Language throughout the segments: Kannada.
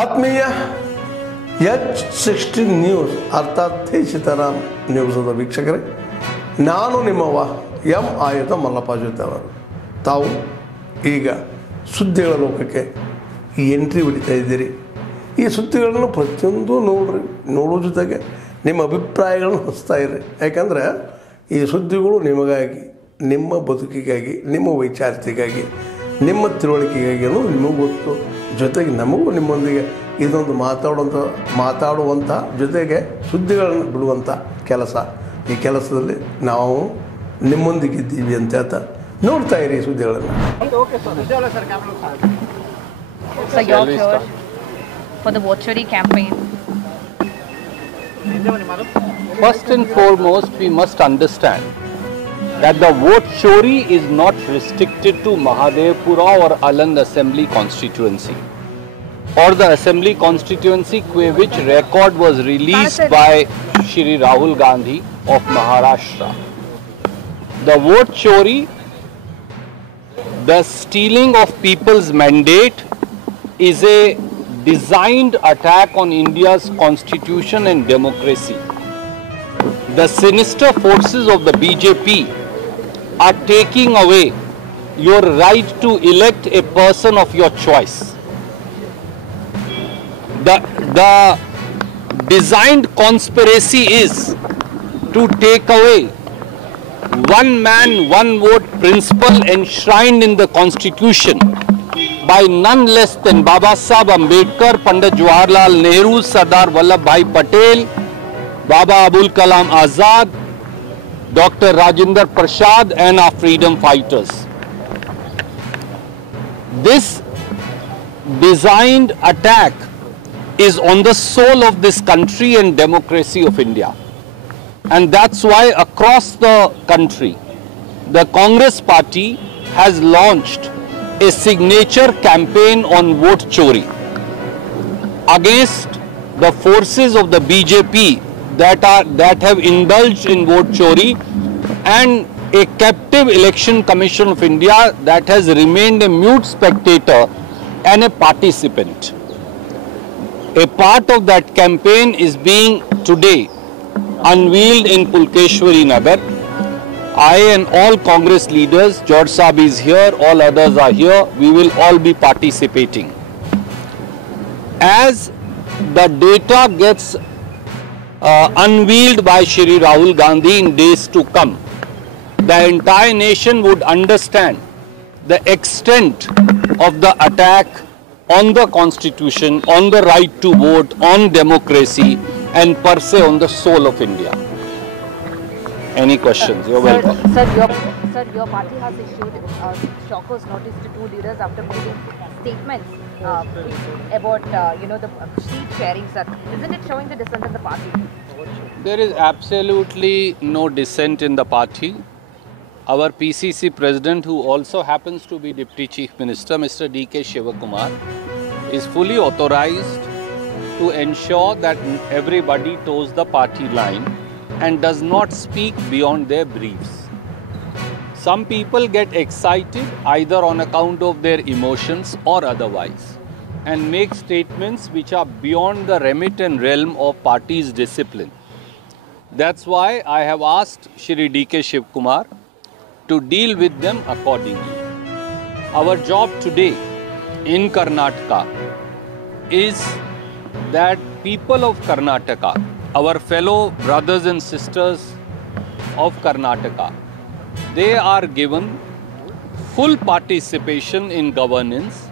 ಆತ್ಮೀಯ H16 ನ್ಯೂಸ್ ಅರ್ಥಾತ್ ಸೀತಾರಾಮ್ ನ್ಯೂಸದ ವೀಕ್ಷಕರೇ, ನಾನು ನಿಮ್ಮವ ಎಂ ಆಯುಧ ಮಲ್ಲಪ್ಪ ಜೊತೆ ಅವರು. ತಾವು ಈಗ ಸುದ್ದಿಗಳ ಲೋಕಕ್ಕೆ ಎಂಟ್ರಿ ಹೊಡಿತಾ ಇದ್ದೀರಿ. ಈ ಸುದ್ದಿಗಳನ್ನು ಪ್ರತಿಯೊಂದು ನೋಡೋ ಜೊತೆಗೆ ನಿಮ್ಮ ಅಭಿಪ್ರಾಯಗಳನ್ನು ಹಚ್ತಾ ಇರ್ರಿ. ಯಾಕಂದರೆ ಈ ಸುದ್ದಿಗಳು ನಿಮಗಾಗಿ, ನಿಮ್ಮ ಬದುಕಿಗಾಗಿ, ನಿಮ್ಮ ವೈಚಾರಿಕೆಗಾಗಿ, ನಿಮ್ಮ ತಿಳುವಳಿಕೆಗಾಗಿ ಅನ್ನೋದು ನಿಮಗೂ ಗೊತ್ತು. ಜೊತೆಗೆ ನಮಗೂ ನಿಮ್ಮೊಂದಿಗೆ ಇದೊಂದು ಮಾತಾಡುವಂಥ ಜೊತೆಗೆ ಸುದ್ದಿಗಳನ್ನು ಬಿಡುವಂಥ ಕೆಲಸ. ಈ ಕೆಲಸದಲ್ಲಿ ನಾವು ನಿಮ್ಮೊಂದಿಗಿದ್ದೀವಿ ಅಂತ ಹೇಳ್ತಾ ನೋಡ್ತಾ ಇರಿ ಸುದ್ದಿಗಳನ್ನು. For the Vote Chori campaign. First and foremost, we must understand that the vote chori is not restricted to Mahadevpura or Aland Assembly constituency or the Assembly constituency which record was released by Shri Rahul Gandhi of Maharashtra. The vote chori, the stealing of people's mandate, is a designed attack on India's constitution and democracy. The sinister forces of the BJP are taking away your right to elect a person of your choice. The designed conspiracy is to take away one man, one vote principle enshrined in the constitution by none less than Baba Saheb Ambedkar, Pandit Jawaharlal Nehru, Sardar Vallabhbhai Patel, Baba Abul Kalam Azad, Dr. Rajendra Prasad and our freedom fighters. This designed attack is on the soul of this country and democracy of India. And that's why across the country, the Congress party has launched a signature campaign on vote chori against the forces of the BJP that have indulged in vote chori and a captive election commission of India that has remained a mute spectator and a participant. A part of that campaign is being today unveiled in Pulkeshwari Nagar. I and all Congress leaders, George Saab is here, all others are here, we will all be participating. As the data gets unveiled by Shri Rahul Gandhi in days to come, the entire nation would understand the extent of the attack on the constitution, on the right to vote, on democracy and per se on the soul of India. Any questions? You're welcome. Sir, your party has issued shockers notice to two leaders after making statements about the seat sharing, sir. Isn't it showing the dissent in the party? There is absolutely no dissent in the party. Our PCC president, who also happens to be Deputy Chief Minister, Mr. D.K. Shivakumar, is fully authorized to ensure that everybody toes the party line and does not speak beyond their briefs. Some people get excited either on account of their emotions or otherwise and make statements which are beyond the remit and realm of party's discipline. That's why I have asked Shri D.K. Shivakumar to deal with them accordingly. Our job today in Karnataka is that people of Karnataka, our fellow brothers and sisters of Karnataka, they are given full participation in governance.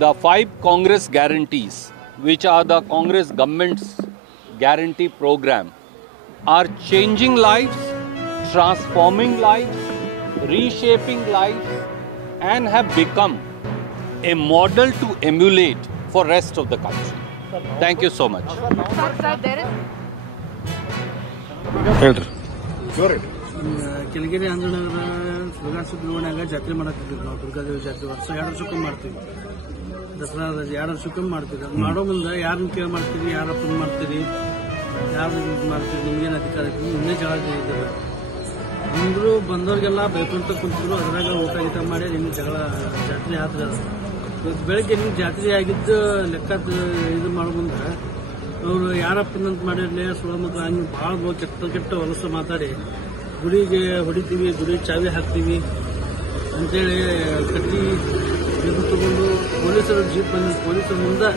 The 5 Congress guarantees, which are the Congress government's guarantee program, are changing lives, transforming lives, reshaping lives and have become a model to emulate for rest of the country. Thank you so much. Sir, there is Kelagere ಆಂಧ್ರನಗರ ಸುಲಗಾಸ ದ್ರೋಣಾಗ ಜಾತ್ರೆ ಮಾಡತ್ತಿದ್ವಿ. ನಾವು ದುರ್ಗಾದೇವಿ ಜಾತ್ರೆ ವರ್ಷ 2 ವರ್ಷಕ್ಕೊಮ್ಮೆ ಮಾಡ್ತೀವಿ. ದಸರಾ 2 ವರ್ಷಕ್ಕೊಮ್ಮೆ ಮಾಡ್ತೀವಿ. ಅದು ಮಾಡೋ ಮುಂದೆ ಯಾರನ್ನ ಕೇಳಿ ಮಾಡ್ತೀರಿ, ಯಾರಪ್ಪನ ಮಾಡ್ತೀರಿ, ಯಾರು ಮಾಡ್ತೀರಿ, ನಿಮ್ಗೇನು ಅಧಿಕಾರ ಐತಿ, ನಿನ್ನೆ ಜವಾಬ್ದಾರಿ ಇದ್ದಾರೆ ಅಂದ್ರು. ಬಂದವ್ರಿಗೆಲ್ಲ ಬೈಕೊಂತ ಕುಂತಿದ್ರು. ಅದ್ರಾಗ ಊಟ ಗೀಟ ಮಾಡಿ ನಿನ್ನ ಜಗಳ ಜಾತ್ರೆ ಆದ್ರೆ ಇವತ್ತು ಬೆಳಗ್ಗೆ ನೀವು ಜಾತ್ರೆ ಆಗಿದ್ದು ಲೆಕ್ಕ ಇದು ಮಾಡೋ ಮುಂದೆ ಅವರು ಯಾರಪ್ಪನಂತ ಮಾಡಿರಲಿ ಸುಳ ಮಕ್ಕಳು ಹಂಗೆ ಭಾಳ ಕೆಟ್ಟ ಹೊಲಸ ಮಾತಾಡಿ ಗುಡಿಗೆ ಹೊಡಿತೀವಿ, ಗುಡಿಗೆ ಚಾವಿ ಹಾಕ್ತೀವಿ ಅಂತೇಳಿ ಕಟ್ಟಿ ಇದು ತಗೊಂಡು ಪೊಲೀಸರು ಜೀಪ್ ಬಂದ ಪೊಲೀಸರ ಮುಂದೆ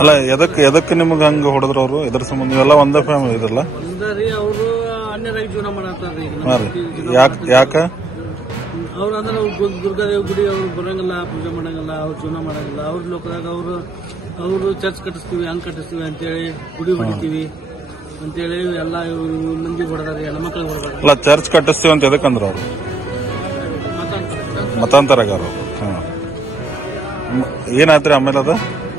ಅಲ್ಲ ಎದಕ್ಕೆ ನಿಮ್ಗೆ ಹಂಗ ಹೊಡೆದ್ರ ಅವರು ಇದ್ರ ಸಂಬಂಧ ನೀವೆಲ್ಲ ಒಂದೇ ಫ್ಯಾಮಿಲಿ ಇದ್ರಲ್ಲ ಒಂದರಿ ಅವರು ಅನ್ಯರಾಗಿ ಜೀವನ ಮಾಡತ್ತಾರ್ರಿ ಯಾಕ ಅವ್ರು ಅಂದ್ರೆ ದುರ್ಗಾದೇವಿ ಗುಡಿ ಅವ್ರು ಬರಂಗಿಲ್ಲ, ಪೂಜೆ ಮಾಡಂಗಿಲ್ಲ, ಅವ್ರು ಜೀವನ ಮಾಡಂಗಿಲ್ಲ. ಅವ್ರ ಲೋಕದಾಗ ಅವರು ಚರ್ಚ್ ಕಟ್ಟಿಸ್ತೀವಿ, ಹಂಗ್ ಕಟ್ಟಿಸ್ತೀವಿ ಅಂತೇಳಿ ಗುಡಿ ಹೊಡಿತೀವಿ ಅಂತೇಳಿ ಎಲ್ಲ ಮಂದಿ ಹೊಡೆದಾರೆ, ಹೆಣ್ಮಕ್ಳಿಗೆ ಹೊಡೆದಾರೆ. ಅಲ್ಲ ಚರ್ಚ್ ಕಟ್ಟಿಸ್ತೀವಿ ಅಂತ ಎದಕ್ಕಂದ್ರ ಅವ್ರು ಮತಾಂತರಗಾರ. ಏನಾಯ್ತ್ರಿ ಆಮೇಲೆ ಅದ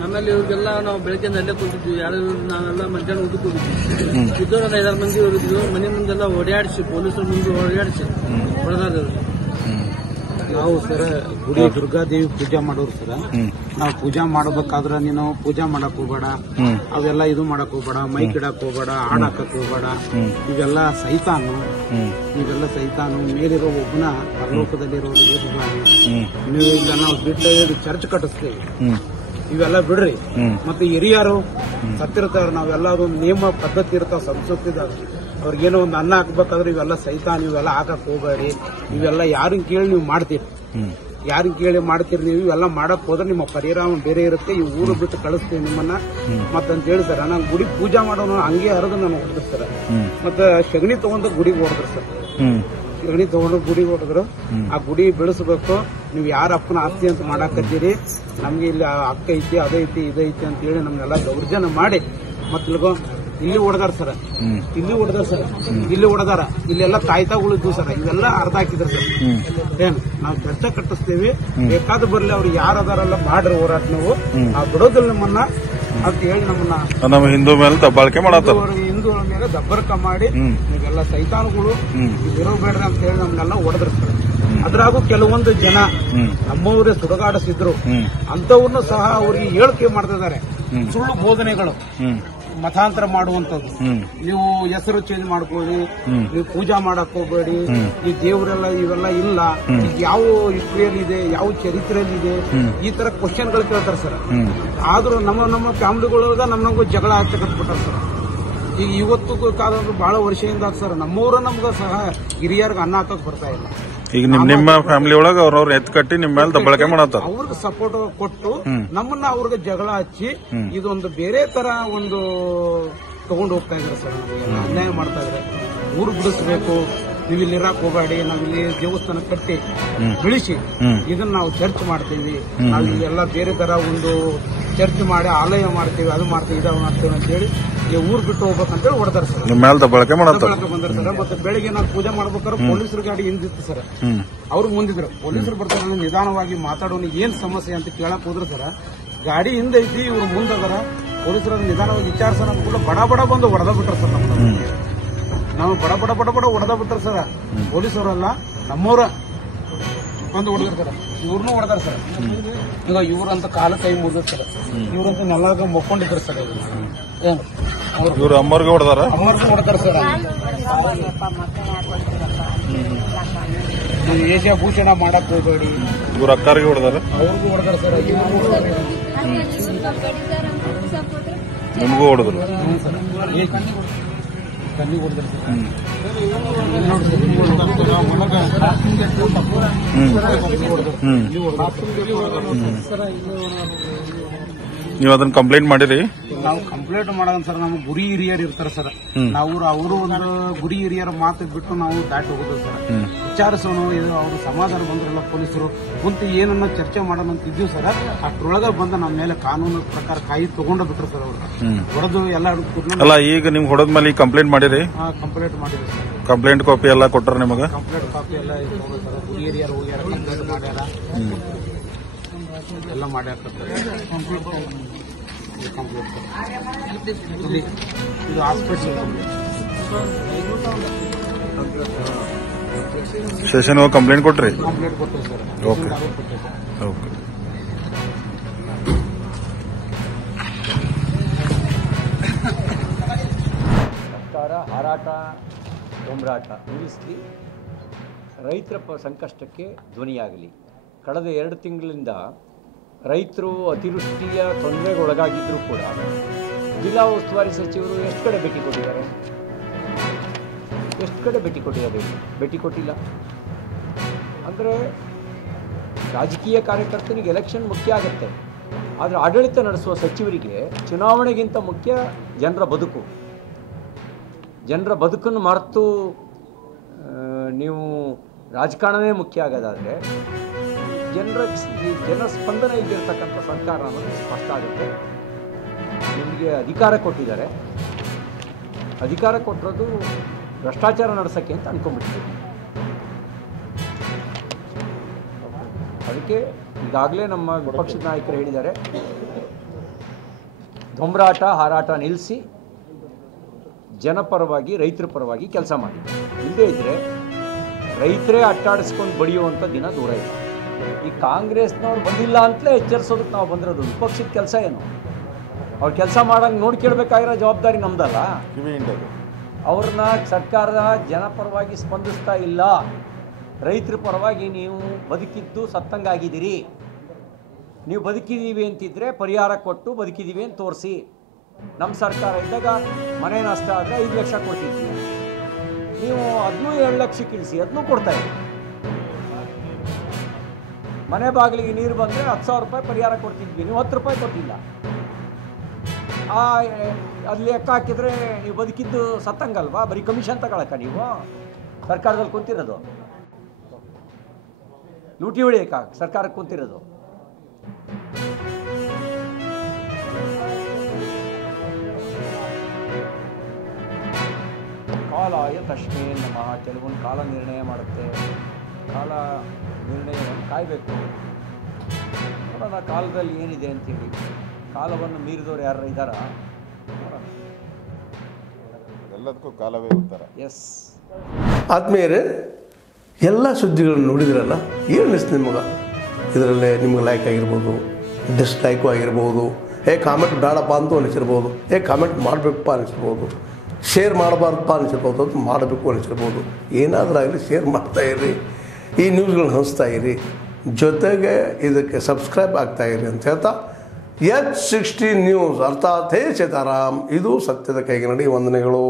ಆಮೇಲೆ ಇವ್ರಿಗೆಲ್ಲ ನಾವು ಬೆಳಗ್ಗೆ ಅಲ್ಲೇ ಕೂತಿದ್ವಿ, ಯಾರು ನಾವೆಲ್ಲ ಮಧ್ಯಾಹ್ನ ಊಟಕ್ಕೆ ಹೋಗಿದ್ವಿ. ಇದ್ದವ್ರು 5-6 ಮಂದಿ ಹೋಗಿದ್ವಿ, ಮನೆ ಮುಂದೆಲ್ಲ ಓಡಾಡಿಸಿ ಪೊಲೀಸರು ಮುಂದೆ ಓಡಾಡಿಸಿ ಹೊಡೆದಾರ. ನಾವು ಸರ್ ಗುಡಿ ದುರ್ಗಾದೇವಿ ಪೂಜೆ ಮಾಡೋರು ಸರ್. ನಾವು ಪೂಜಾ ಮಾಡಬೇಕಾದ್ರ ನೀನು ಪೂಜಾ ಮಾಡಕ್ ಹೋಗ್ಬೇಡ, ಅವೆಲ್ಲ ಇದು ಮಾಡಕ್ ಹೋಗ್ಬೇಡ, ಮೈಕ್ ಇಡಕ್ ಹೋಗ್ಬೇಡ, ಹಾಡ್ ಹಾಕಕ್ ಹೋಗ್ಬೇಡ, ಇವೆಲ್ಲ ಸೈತಾನು, ಇವೆಲ್ಲ ಸೈತಾನು. ಮೇಲಿರೋ ಒಬ್ಬನ ಪರಲೋಕದಲ್ಲಿರೋರಿಗೆ ನೀವು ಈಗ ನಾವು ಬಿಟ್ಟು ಚರ್ಚ್ ಕಟ್ಟಿಸ್ತೇವೆ, ಇವೆಲ್ಲ ಬಿಡ್ರಿ. ಮತ್ತೆ ಹಿರಿಯರು ಸತ್ತಿರ್ತಾರ, ನಾವೆಲ್ಲ ನಿಯಮ ಪದ್ಧತಿ ಇರ್ತಾವ ಸಂಸ್ಕೃತಿದಾಗ. ಅವ್ರಿಗೇನೋ ಒಂದು ಅನ್ನ ಹಾಕ್ಬೇಕಾದ್ರೆ ಇವೆಲ್ಲ ಸೈತಾನ್, ಇವೆಲ್ಲ ಹಾಕಕ್ ಹೋಗ್ಬೇಡಿ. ಇವೆಲ್ಲ ಯಾರನ್ನ ಕೇಳಿ ನೀವು ಮಾಡ್ತೀರಿ, ಯಾರನ್ನ ಕೇಳಿ ಮಾಡ್ತೀರಿ ನೀವು. ಇವೆಲ್ಲ ಮಾಡಕ್ ಹೋದ್ರೆ ನಿಮ್ಮ ಪರಿಣಾಮ ಬೇರೆ ಇರುತ್ತೆ. ಈ ಊರು ಬಿಟ್ಟು ಕಳಿಸ್ತೀವಿ ನಿಮ್ಮನ್ನ ಮತ್ತಂತ ಹೇಳಿ ಸರ್. ನಾನು ಗುಡಿ ಪೂಜಾ ಮಾಡೋನು ಹಂಗೆ ಹರಿದು ನಾನು ಹೊಡೆದ್ರು ಸರ್. ಮತ್ತೆ ಸಗಣಿ ತಗೊಂಡು ಗುಡಿಗೆ ಹೊಡೆದ್ರು ಸರ್. ಸಗಣಿ ತಗೊಂಡು ಗುಡಿಗೆ ಹೊಡೆದ್ರು. ಆ ಗುಡಿ ಬೆಳೆಸಬೇಕು, ನೀವು ಯಾರ ಅಪ್ಪನ ಆಸ್ತಿ ಅಂತ ಮಾಡಾಕತ್ತೀರಿ, ನಮ್ಗೆ ಇಲ್ಲಿ ಅಕ್ಕ ಐತಿ, ಅದೈತಿ, ಇದೈತಿ ಅಂತ ಹೇಳಿ ನಮ್ನೆಲ್ಲ ದೌರ್ಜನ್ಯ ಮಾಡಿ ಮತ್ಲಿಗೋ ಇಲ್ಲಿ ಹೊಡೆದಾರ ಸರ್. ಇಲ್ಲಿ ಹೊಡೆದಾರ ಸರ್, ಇಲ್ಲಿ ಹೊಡೆದಾರ. ಇಲ್ಲೆಲ್ಲ ಕಾಯ್ತಾಗಳಿದ್ವು ಸರ್, ಇವೆಲ್ಲ ಅರ್ಧ ಹಾಕಿದ್ರು ಸರ್. ಏನ್ ನಾವು ಚರ್ಚೆ ಕಟ್ಟಿಸ್ತೀವಿ, ಬೇಕಾದ ಬರ್ಲಿ ಅವ್ರು ಯಾರದಾರಲ್ಲ ಮಾಡ್ರಿ ಹೋರಾಟ, ನೀವು ನಾವು ಬಿಡೋದಿಲ್ಲ ನಿಮ್ಮನ್ನ ಅಂತ ಹೇಳಿ ನಮ್ಮ ಹಿಂದೂ ಮೇಲೆ ದಬ್ಬಾಳಿಕೆ ಮಾಡತ್ತ, ಹಿಂದೂಗಳ ಮೇಲೆ ದಬ್ಬರ್ಕ ಮಾಡಿ ನೀವೆಲ್ಲ ಸೈತಾನುಗಳು ಇರೋ ಬೇಡ್ರಿ ಅಂತ ಹೇಳಿ ನಮ್ನೆಲ್ಲ ಹೊಡೆದ್ರು ಸರ್. ಅದ್ರಾಗೂ ಕೆಲವೊಂದು ಜನ ನಮ್ಮವರೇ ಸುಡಗಾಡಿಸಿದ್ರು, ಅಂತವ್ರನ್ನು ಸಹ ಅವ್ರಿಗೆ ಹೇಳಿಕೆ ಮಾಡ್ತಿದ್ದಾರೆ. ಸುಳ್ಳು ಬೋಧನೆಗಳು, ಮತಾಂತರ ಮಾಡುವಂತದ್ದು. ನೀವು ಹೆಸರು ಚೇಂಜ್ ಮಾಡ್ಕೊಳ್ಳಿ, ನೀವು ಪೂಜಾ ಮಾಡಕ್ ಹೋಗ್ಬೇಡಿ, ಈ ದೇವರೆಲ್ಲ ಇವೆಲ್ಲ ಇಲ್ಲ, ಯಾವ ಹಿಸ್ಟ್ರಿಯಲ್ಲಿ ಇದೆ, ಯಾವ ಚರಿತ್ರೆಯಲ್ಲಿ ಇದೆ, ಈ ತರ ಕ್ವಶನ್ಗಳು ಕೇಳ್ತಾರೆ ಸರ್. ಆದ್ರೂ ನಮ್ಮ ಫ್ಯಾಮಿಲಿಗಳೊಳಗ ನಮಗೂ ಜಗಳ ಹಚ್ಚಕತ್ಬಿಟ್ಟಾರ ಸರ್. ಈಗ ಇವತ್ತು ಕಾದಂದ್ರೆ ಬಹಳ ವರ್ಷದಿಂದ ಸರ್ ನಮ್ಮವ್ರ ನಮ್ಗ ಸಹ ಹಿರಿಯರ್ಗ ಅನ್ನ ಹಾಕಕ್ ಬರ್ತಾ ಇಲ್ಲ. ಈಗ ನಿಮ್ಮ ಫ್ಯಾಮಿಲಿ ಒಳಗ ಅವ್ರವ್ರ ಎತ್ ಕಟ್ಟಿ ನಿಮ್ಮ ಮೇಲೆ ದಬ್ಬಾಳಿಕೆ ಮಾಡತ್ತಾರ. ಅವ್ರಿಗೆ ಸಪೋರ್ಟ್ ಕೊಟ್ಟು ನಮ್ಮನ್ನ ಅವ್ರಿಗೆ ಜಗಳ ಹಚ್ಚಿ ಇದೊಂದು ಬೇರೆ ತರ ಒಂದು ತಗೊಂಡು ಹೋಗ್ತಾ ಇದಾರೆ ಸರ್. ನಮಗೆ ಅನ್ಯಾಯ ಮಾಡ್ತಾ ಇದ್ರೆ ಊರು ಬಿಡಿಸ್ಬೇಕು, ನೀವು ಇಲ್ಲಿ ಇರಾಕ್ ಹೋಗಬೇಡಿ, ನಾವಿಲ್ಲಿ ದೇವಸ್ಥಾನ ಕಟ್ಟಿ ಬೆಳೆಸಿ ಇದನ್ನ ನಾವು ಚರ್ಚ್ ಮಾಡ್ತೀವಿ, ನಾವು ಇಲ್ಲೆಲ್ಲ ಬೇರೆ ತರ ಒಂದು ಚರ್ಚ್ ಮಾಡಿ ಆಲಯ ಮಾಡ್ತೀವಿ, ಅದು ಮಾಡ್ತೀವಿ, ಇದು ಮಾಡ್ತೀವಿ ಅಂತ ಹೇಳಿ ಊರ್ ಬಿಟ್ಟು ಹೋಗ್ಬೇಕಂತೇಳಿ ಹೊಡೆದಾರ ಸರ್. ಬಂದಾರ ಸರ್. ಮತ್ತೆ ಬೆಳಿಗ್ಗೆ ನಾವು ಪೂಜೆ ಮಾಡ್ಬೇಕಾದ್ರೆ ಪೊಲೀಸರ ಗಾಡಿ ಹಿಂದಿತ್ತು ಸರ್. ಅವ್ರು ಮುಂದಿದ್ರು, ಪೊಲೀಸರು ಬರ್ತಾರೆ, ನಿಧಾನವಾಗಿ ಮಾತಾಡೋನು ಏನ್ ಸಮಸ್ಯೆ ಅಂತ ಕೇಳಕ್ ಹೋದ್ರು ಸರ್. ಗಾಡಿ ಹಿಂದೈತಿ, ಇವ್ರು ಮುಂದದಾರ, ಪೊಲೀಸರ ನಿಧಾನವಾಗಿ ವಿಚಾರಿಸೋಣ ಕೂಡ ಬಡ ಬಡ ಬಂದು ಹೊಡೆದ ಬಿಟ್ರ ಸರ್. ನಾವು ಬಡ ಬಡ ಬಡ ಬಡ ಹೊಡೆದ ಬಿಟ್ರ ಸರ್. ಪೊಲೀಸವರಲ್ಲ ನಮ್ಮವ್ರ ಬಂದು ಹೊಡೆದ್ರು ಸರ್. ಇವ್ರನ್ನೂ ಹೊಡೆದಾರ ಸರ್. ಈಗ ಇವ್ರಂತ ಕಾಲ ಕೈ ಮುಗಿದ್ರು ಸರ್. ಇವ್ರಂತ ನೆಲಗ ಮಕ್ಕೊಂಡಿದ್ರು ಸರ್. ಏನು ಇವ್ರು ಅಮ್ಮವ್ರಿಗೆ ಹೊಡೆದಾರ, ಅಮ್ಮವ್ರಿಗೆ ಹೊಡೆದಾರ ಸರ್. ನೀವು ವೇಷಭೂಷಣ ಮಾಡಕ್ ಹೋಗಬೇಡಿ, ಇವ್ರ ಅಕ್ಕಾರಿಗೆ ಹೊಡೆದಾರ, ಅವ್ರಿಗೂ ಹೊಡೆದಾರ ಸರ್. ನಿಮಗೂ ಹೊಡೆದ್ರು. ಕಣ್ಣಿಗೆ ಹೊಡೆದ್ರು ಸರ್. ನೀವು ಅದನ್ನ ಕಂಪ್ಲೇಂಟ್ ಮಾಡಿರಿ? ನಾವು ಕಂಪ್ಲೇಂಟ್ ಮಾಡೋಣ ಸರ್. ನಮ್ಗೆ ಗುರಿ ಹಿರಿಯರು ಇರ್ತಾರೆ ಸರ್. ನಾವು ಅವರು ಒಂದು ಗುರಿ ಹಿರಿಯರ ಮಾತು ಬಿಟ್ಟು ನಾವು ದಾಟಿ ಹೋಗೋದು ಸರ್. ವಿಚಾರಿಸೋಣ, ಅವರು ಸಮಾಧಾನ ಬಂದ್ರಲ್ಲ ಪೊಲೀಸರು ಕುಂತು ಏನನ್ನ ಚರ್ಚೆ ಮಾಡೋಣ ಅಂತ ಇದ್ದೀವಿ ಸರ್. ಅಷ್ಟ್ರೊಳಗ ಬಂದ ನಮ್ಮ ಮೇಲೆ ಕಾನೂನು ಪ್ರಕಾರ ಕಾಯಿ ತಗೊಂಡು ಬಿಟ್ರು ಸರ್. ಅವರು ಹೊಡೆದು ಎಲ್ಲ ಅಲ್ಲ. ಈಗ ನಿಮ್ಗೆ ಹೊಡೆದ್ಮೇಲೆ ಕಂಪ್ಲೇಂಟ್ ಮಾಡಿರಿ? ಕಂಪ್ಲೇಂಟ್ ಮಾಡಿದ್ವಿ ಸರ್. ಕಂಪ್ಲೇಂಟ್ ಕಾಪಿ ಎಲ್ಲ ಕೊಟ್ಟಾರ ನಿಮಗೆ? ಕಂಪ್ಲೇಂಟ್ ಕಾಪಿ ಎಲ್ಲ ಸರ್. ಗುರಿ ಹಿರಿಯರು ಹೋಗ್ಯಾರ, ಕಂಪ್ಲೇಂಟ್ ಮಾಡ್ಯಾರ, ಎಲ್ಲ ಮಾಡ್ಯಾರ ಕಂಪ್ಲೇಂಟ್ ಇದು ಹಾಸ್ಪಿಟಲ್ ಸ್ಟೇಷನ್ ಹೋಗಿ ಕಂಪ್ಲೇಂಟ್ ಕೊಟ್ರಿ? ಕಂಪ್ಲೇಂಟ್ ಕೊಟ್ಟರು ಸರ್. Okay okay. ಸರ್ಕಾರ ಹಾರಾಟ ಹೋರಾಟ ನಿಲ್ಲಿಸಲಿ, ರೈತರ ಸಂಕಷ್ಟಕ್ಕೆ ಧ್ವನಿಯಾಗಲಿ. ಕಳೆದ 2 ತಿಂಗಳಿಂದ ರೈತರು ಅತಿವೃಷ್ಟಿಯ ತೊಂದರೆಗೊಳಗಾಗಿದ್ದರೂ ಕೂಡ ಜಿಲ್ಲಾ ಉಸ್ತುವಾರಿ ಸಚಿವರು ಎಷ್ಟು ಕಡೆ ಭೇಟಿ ಕೊಟ್ಟಿದ್ದಾರೆ? ಎಷ್ಟು ಕಡೆ ಭೇಟಿ ಕೊಟ್ಟಿದ್ದಾರೆ? ಭೇಟಿ ಕೊಟ್ಟಿಲ್ಲ. ಅಂದರೆ ರಾಜಕೀಯ ಕಾರ್ಯಕರ್ತನಿಗೆ ಎಲೆಕ್ಷನ್ ಮುಖ್ಯ ಆಗುತ್ತೆ, ಆದರೆ ಆಡಳಿತ ನಡೆಸುವ ಸಚಿವರಿಗೆ ಚುನಾವಣೆಗಿಂತ ಮುಖ್ಯ ಜನರ ಬದುಕು. ಜನರ ಬದುಕನ್ನು ಮರೆತು ನೀವು ರಾಜಕಾರಣವೇ ಮುಖ್ಯ ಆಗೋದಾದರೆ ಜನರ ಸ್ಪಂದನೆ ಇಲ್ಲಿರ್ತಕ್ಕಂಥ ಸರ್ಕಾರ ಅನ್ನೋದು ಸ್ಪಷ್ಟ ಆಗುತ್ತೆ. ನಿಮಗೆ ಅಧಿಕಾರ ಕೊಟ್ಟಿದ್ದಾರೆ, ಅಧಿಕಾರ ಕೊಟ್ಟಿರೋದು ಭ್ರಷ್ಟಾಚಾರ ನಡೆಸೋಕ್ಕೆ ಅಂತ ಅನ್ಕೊಂಡ್ಬಿಡ್ತೀವಿ. ಅದಕ್ಕೆ ಈಗಾಗಲೇ ನಮ್ಮ ವಿಪಕ್ಷದ ನಾಯಕರು ಹೇಳಿದ್ದಾರೆ, ದೊಂಬರಾಟ ಹಾರಾಟ ನಿಲ್ಲಿಸಿ ಜನಪರವಾಗಿ ರೈತರ ಪರವಾಗಿ ಕೆಲಸ ಮಾಡಿ. ಇಲ್ಲದೇ ಇದ್ದರೆ ರೈತರೇ ಅಟ್ಟಾಡಿಸ್ಕೊಂಡು ಬಡಿಯುವಂಥ ದಿನ ದೂರ ಇದೆ. ಈ ಕಾಂಗ್ರೆಸ್ನವ್ರು ಬಂದಿಲ್ಲ ಅಂತಲೇ ಎಚ್ಚರಿಸೋದಕ್ಕೆ ನಾವು ಬಂದಿರೋದು. ವಿಪಕ್ಷದ ಕೆಲಸ ಏನು? ಅವ್ರು ಕೆಲಸ ಮಾಡೋಂಗೆ ನೋಡ್ಕೊಳ್ಬೇಕಾಗಿರೋ ಜವಾಬ್ದಾರಿ ನಮ್ದಲ್ಲ. ಅವ್ರನ್ನ ಸರ್ಕಾರ ಜನಪರವಾಗಿ ಸ್ಪಂದಿಸ್ತಾ ಇಲ್ಲ. ರೈತರ ಪರವಾಗಿ ನೀವು ಬದುಕಿದ್ದು ಸತ್ತಂಗಾಗಿದ್ದೀರಿ. ನೀವು ಬದುಕಿದ್ದೀವಿ ಅಂತಿದ್ರೆ ಪರಿಹಾರ ಕೊಟ್ಟು ಬದುಕಿದ್ದೀವಿ ಅಂತ ತೋರಿಸಿ. ನಮ್ಮ ಸರ್ಕಾರ ಇದ್ದಾಗ ಮನೆ ನಷ್ಟ ಆದರೆ 5 ಲಕ್ಷ ಕೊಡ್ತಿದ್ವಿ, ನೀವು ಅದನ್ನೂ 2 ಲಕ್ಷಕ್ಕೆ ಇಳಿಸಿ ಅದನ್ನೂ ಕೊಡ್ತಾಯಿದ್ದೀವಿ. ಮನೆ ಬಾಗಿಲಿಗೆ ನೀರು ಬಂದರೆ 10,000 ರೂಪಾಯಿ ಪರಿಹಾರ ಕೊಡ್ತಿದ್ವಿ, ನೀವು 10 ರೂಪಾಯಿ ಕೊಟ್ಟಿಲ್ಲ. ಅಲ್ಲಿ ಲೆಕ್ಕ ಹಾಕಿದರೆ ನೀವು ಬದುಕಿದ್ದು ಸತ್ತಂಗಲ್ವಾ? ಬರೀ ಕಮಿಷನ್ ತಗೊಳಕ್ಕ ನೀವು ಸರ್ಕಾರದಲ್ಲಿ ಕುಂತಿರೋದು? ಲೂಟಿ ಹೊಡಿಯಕ್ಕ ಸರ್ಕಾರಕ್ಕೆ ಕುಂತಿರೋದು? ಕಾಲಾಯ ತಸ್ಮೇನ್ ನಮಃ. ಕೆಲವೊಂದು ಕಾಲ ನಿರ್ಣಯ ಮಾಡುತ್ತೆ. ಕಾಲ ನಿರ್ಣಯವನ್ನು ಕಾಯಬೇಕು. ನೋಡೋಣ ಕಾಲದಲ್ಲಿ ಏನಿದೆ ಅಂತೇಳಿ. ಕಾಲವನ್ನು ಮೀರಿದವರು ಯಾರು ಇದ್ದಾರಾ? ಎಲ್ಲದಕ್ಕೂ ಕಾಲವೇ ಉತ್ತರ. ಎಸ್. ಆದ್ಮೇಲೆ ಎಲ್ಲ ಸುದ್ದಿಗಳನ್ನು ನೋಡಿದ್ರಲ್ಲ, ಏನು ಅನಿಸ್ತು ನಿಮಗೆ? ಇದರಲ್ಲೇ ನಿಮ್ಗೆ ಲೈಕ್ ಆಗಿರ್ಬೋದು, ಡಿಸ್ಲೈಕು ಆಗಿರ್ಬೋದು, ಕಾಮೆಂಟ್ ಬೇಡಪ್ಪ ಅಂತೂ ಅನಿಸಿರ್ಬೋದು, ಕಾಮೆಂಟ್ ಮಾಡಬೇಕಪ್ಪ ಅನಿಸಿರ್ಬೋದು, ಶೇರ್ ಮಾಡಬಾರ್ದಪ್ಪ ಅನಿಸಿರ್ಬೋದು, ಅದು ಮಾಡಬೇಕು ಅನಿಸಿರ್ಬೋದು. ಏನಾದರೂ ಆಗಲಿ ಶೇರ್ ಮಾಡ್ತಾಯಿರಿ, ಈ ನ್ಯೂಸ್ಗಳನ್ನ ಹಂಚ್ತಾ ಇರಿ, ಜೊತೆಗೆ ಇದಕ್ಕೆ ಸಬ್ಸ್ಕ್ರೈಬ್ ಆಗ್ತಾಯಿರಿ ಅಂತ ಹೇಳ್ತಾ H16 ನ್ಯೂಸ್ ಅರ್ಥಾತ್ ಹೇ ಸೀತಾರಾಮ್, ಇದು ಸತ್ಯದ ಕೈಗೆ ನಡಿ. ವಂದನೆಗಳು.